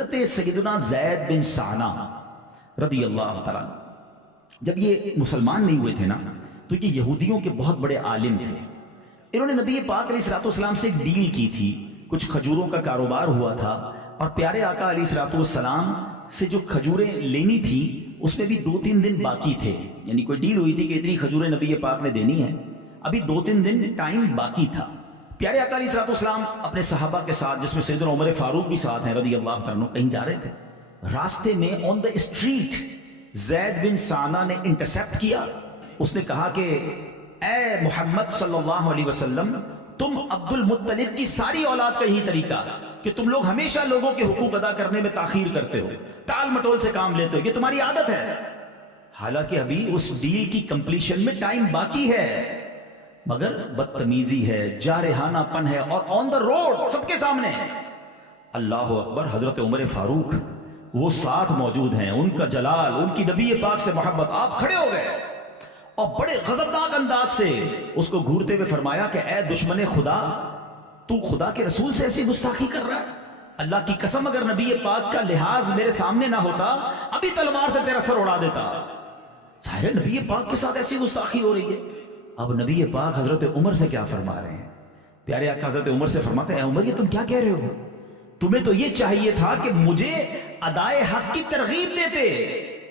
حضرت سیدنا زید بن سانا رضی اللہ تعالیٰ جب یہ مسلمان نہیں ہوئے تھے نا تو یہ یہودیوں کے بہت بڑے عالم تھے. انہوں نے نبی پاک علیہ الصلوۃ والسلام سے ایک ڈیل کی تھی. کچھ کھجوروں کا کاروبار ہوا تھا اور پیارے آقا علیہ الصلوۃ والسلام سے جو کھجوریں لینی تھی اس میں بھی 2-3 دن باقی تھے. یعنی کوئی ڈیل ہوئی تھی کہ اتنی کھجوریں نبی پاک نے دینی ہیں, ابھی 2-3 دن ٹائم باقی تھا. پیارے آقا علیہ الصلوۃ والسلام اپنے صحابہ کے ساتھ, جس میں سیدنا عمر فاروق بھی ساتھ ہیں رضی اللہ عنہ, کہیں جا رہے تھے. راستے میں آن دا اسٹریٹ زید بن سانا نے انٹرسیپٹ کیا. اس نے کہا کہ اے محمد صلی اللہ علیہ وسلم, تم عبد المطلب کی ساری اولاد کا یہی طریقہ کہ تم لوگ ہمیشہ لوگوں کے حقوق ادا کرنے میں تاخیر کرتے ہو, ٹال مٹول سے کام لیتے ہو, یہ تمہاری عادت ہے. حالانکہ ابھی اس ڈیل کی کمپلیشن میں ٹائم باقی ہے, مگر بدتمیزی ہے, جارحانہ پن ہے, اور آن دا روڈ سب کے سامنے. اللہ اکبر. حضرت عمر فاروق وہ ساتھ موجود ہیں, ان کا جلال, ان کی نبی پاک سے محبت. آپ کھڑے ہو گئے اور بڑے غضبناک انداز سے اس کو گھورتے ہوئے فرمایا کہ اے دشمن خدا, تو خدا کے رسول سے ایسی گستاخی کر رہا ہے. اللہ کی قسم اگر نبی پاک کا لحاظ میرے سامنے نہ ہوتا ابھی تلوار سے تیرا سر اڑا دیتا. ظاہر نبی پاک کے ساتھ ایسی گستاخی ہو رہی ہے. اب نبی پاک حضرت عمر سے کیا فرما رہے ہیں؟ پیارے آقا حضرت عمر سے فرماتے ہیں, اے عمر یہ تم کیا کہہ رہے ہو؟ تمہیں تو یہ چاہیے تھا کہ مجھے ادائے حق کی ترغیب دیتے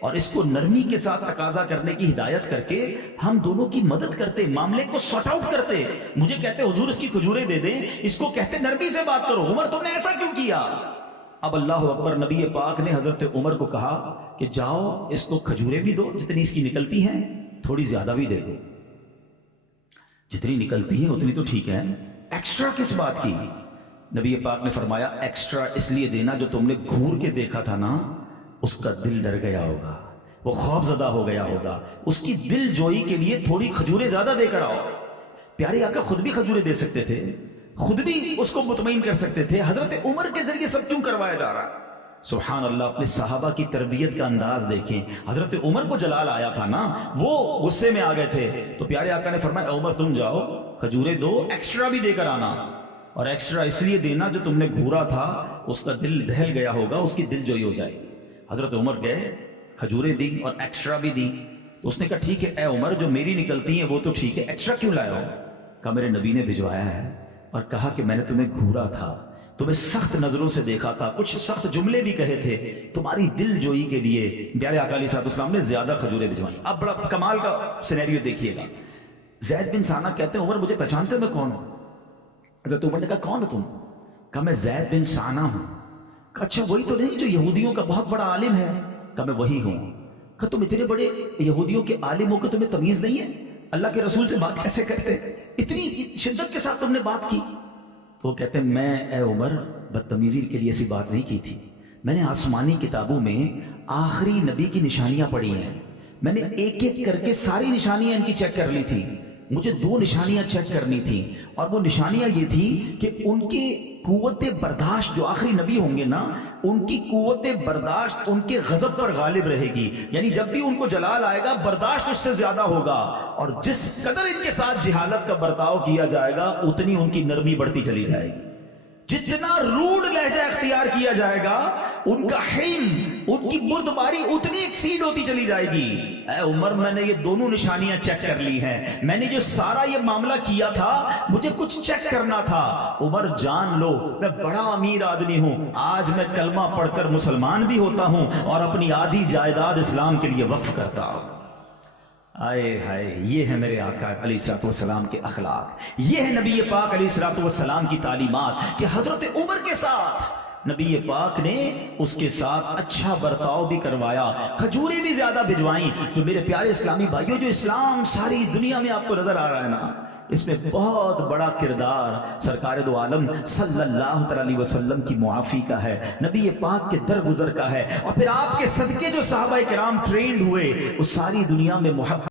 اور اس کو نرمی کے ساتھ تقاضا کرنے کی ہدایت کر کے ہم دونوں کی مدد کرتے, معاملے کو سارٹ آؤٹ کرتے. مجھے کہتے حضور اس کی کھجوریں دے دیں, اس کو کہتے نرمی سے بات کرو. عمر تم نے ایسا کیوں کیا؟ اب اللہ اکبر. نبی پاک نے حضرت عمر کو کہا کہ جاؤ اس کو کھجوریں بھی دو جتنی اس کی نکلتی ہیں, تھوڑی زیادہ بھی دے دو. جتنی نکلتی ہیں اتنی تو ٹھیک ہے, ایکسٹرا کس بات کی؟ نبی پاک نے فرمایا ایکسٹرا اس لیے دینا جو تم نے گھور کے دیکھا تھا نا, اس کا دل ڈر گیا ہوگا, وہ خوف زدہ ہو گیا ہوگا, اس کی دل جوئی کے لیے تھوڑی کھجوریں زیادہ دے کر آؤ. پیارے آقا خود بھی کھجوریں دے سکتے تھے, خود بھی اس کو مطمئن کر سکتے تھے. حضرت عمر کے ذریعے سب کیوں کروایا جا رہا ہے؟ سبحان اللہ. اپنے صحابہ کی تربیت کا انداز دیکھیں. حضرت عمر کو جلال آیا تھا نا, وہ غصے میں آ گئے تھے, تو پیارے آقا نے فرمایا عمر تم جاؤ کھجوریں دو, ایکسٹرا بھی دے کر آنا, اور ایکسٹرا اس لیے دینا جو تم نے گھورا تھا اس کا دل دہل گیا ہوگا, اس کی دل جوئی ہو جائے. حضرت عمر گئے, کھجوریں دی اور ایکسٹرا بھی دی. تو اس نے کہا ٹھیک ہے اے عمر, جو میری نکلتی ہیں وہ تو ٹھیک ہے, ایکسٹرا کیوں لایا ہو؟ کہا میرے نبی نے بھجوایا ہے اور کہا کہ میں نے تمہیں گھورا تھا, تمہیں سخت نظروں سے دیکھا تھا, کچھ سخت جملے بھی کہے تھے, تمہاری دل جوئی کے لیے پیارے آقا علیہ السلام نے زیادہ کھجوریں بھجوائی. اب بڑا کمال کا سینیریو دیکھیے گا. زید بن سانا کہتے ہیں عمر مجھے پہچانتے ہو میں کون ہوں؟ حضرت عمر نے کہا کون ہو تم؟ کہا میں زید بن سانا ہوں. کہا اچھا وہی تو نہیں جو یہودیوں کا بہت بڑا عالم ہے؟ کہا میں وہی ہوں. کہا تم اتنے بڑے یہودیوں کے عالم ہو کہ تمہیں تمیز نہیں ہے؟ اللہ کے رسول سے بات کیسے کرتے؟ اتنی شدت کے ساتھ تم نے بات کی. تو وہ کہتے ہیں میں اے عمر بدتمیزی کے لیے ایسی بات نہیں کی تھی, میں نے آسمانی کتابوں میں آخری نبی کی نشانیاں پڑھی ہیں, میں نے ایک ایک کر کے ساری نشانیاں ان کی چیک کر لی تھی. مجھے 2 نشانیاں چیک کرنی تھی, اور وہ نشانیاں یہ تھی کہ ان کی قوت برداشت, جو آخری نبی ہوں گے نا ان کی قوت برداشت ان کے غضب پر غالب رہے گی. یعنی جب بھی ان کو جلال آئے گا برداشت اس سے زیادہ ہوگا, اور جس قدر ان کے ساتھ جہالت کا برتاؤ کیا جائے گا اتنی ان کی نرمی بڑھتی چلی جائے گی. جتنا روڈ لہجہ اختیار کیا جائے گا ان کا حلم, ان کی بردباری اتنی ایکسیڈ ہوتی چلی جائے گی. اے عمر میں نے یہ دونوں نشانیاں چیک کر لی ہیں, میں نے جو سارا یہ معاملہ کیا تھا مجھے کچھ چیک کرنا تھا. عمر جان لو میں بڑا امیر آدمی ہوں, آج میں کلمہ پڑھ کر مسلمان بھی ہوتا ہوں اور اپنی آدھی جائیداد اسلام کے لیے وقف کرتا ہوں. آئے ہائے, یہ ہے میرے آقا علیہ الصلوۃ والسلام کے اخلاق, یہ ہے نبی پاک علیہ الصلوۃ والسلام کی تعلیمات کہ حضرت عمر کے ساتھ نبی پاک نے اس کے ساتھ اچھا برتاؤ بھی کروایا, کھجوریں بھی زیادہ بھجوائیں. تو میرے پیارے اسلامی بھائیوں, جو اسلام ساری دنیا میں آپ کو نظر آ رہا ہے نا, اس میں بہت بڑا کردار سرکار دو عالم صلی اللہ علیہ وسلم کی معافی کا ہے, نبی پاک کے درگزر کا ہے, اور پھر آپ کے صدقے جو صحابہ کرام ٹرینڈ ہوئے وہ ساری دنیا میں محبت